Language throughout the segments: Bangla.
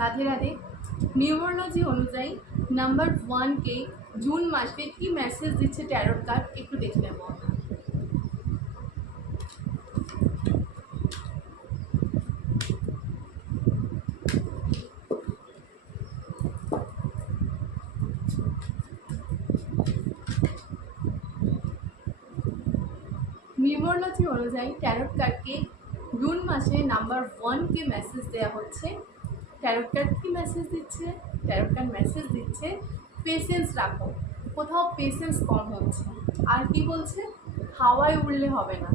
রাধে রাধে। নিউমোলজি অনুযায়ী নাম্বার 1 কে জুন মাসে কি মেসেজ দিচ্ছে ট্যারোট কার্ড একটু দেখে নেব। নিউমোলজি অনুযায়ী ট্যারোট কার্ডকে জুন মাসে নাম্বার 1 কে মেসেজ দেওয়া হচ্ছে। ট্যারোট কার্ড কি মেসেজ দিচ্ছে? ট্যারোট কার্ড মেসেজ দিচ্ছে পেশেন্স রাখো, কোথাও পেশেন্স কম হচ্ছে। আর কি বলছে? হাওয়ায় উড়লে হবে না,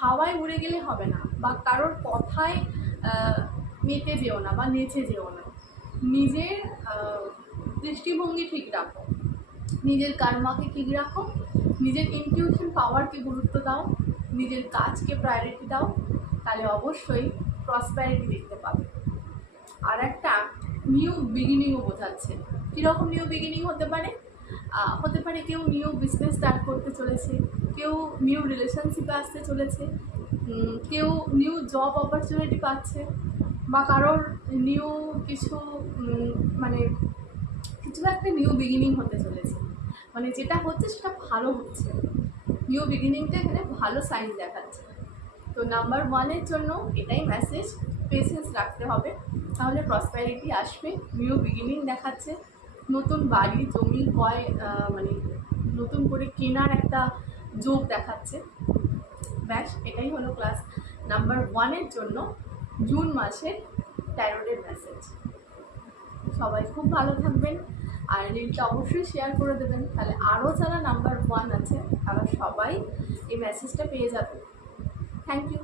হাওয়ায় উড়ে গেলে হবে না, বা কারোর কথায় মেতে যেও না বা নেচে যেও না। নিজের দৃষ্টিভঙ্গি ঠিক রাখো, নিজের কার্মাকে ঠিক রাখো, নিজের ইনটিউশন পাওয়ারকে গুরুত্ব দাও, নিজের কাজকে প্রায়োরিটি দাও, তাহলে অবশ্যই প্রসপ্যারিটি দেখতে পাবে। আর একটা নিউ বিগিনিংও বোঝাচ্ছে। কীরকম নিউ বিগিনিং হতে পারে? হতে পারে কেউ নিউ বিজনেস স্টার্ট করতে চলেছে, কেউ নিউ রিলেশনশিপে আসতে চলেছে, কেউ নিউ জব অপরচুনিটি পাচ্ছে, বা কারোর নিউ কিছু মানে কিছু একটা নিউ বিগিনিং হতে চলেছে। মানে যেটা হচ্ছে সেটা ভালো হচ্ছে, নিউ বিগিনিংটা এখানে ভালো সাইন দেখাচ্ছে। তো নাম্বার 1-এর জন্য এটাই মেসেজ, পেশেন্স রাখতে হবে, তাহলে প্রসপ্যারিটি আসবে। নিউ বিগিনিং দেখাচ্ছে, নতুন বাড়ি জমি ক্রয় মানে নতুন করে কেনার একটা যোগ দেখাচ্ছে। ব্যাস, এটাই হলো ক্লাস নাম্বার 1-এর জন্য জুন মাসের ট্যারোটের মেসেজ। সবাই খুব ভালো থাকবেন, আর লিঙ্কটা অবশ্যই শেয়ার করে দেবেন, তাহলে আরও যারা নাম্বার 1 আছে তারা সবাই এই মেসেজটা পেয়ে যাবে। Thank you.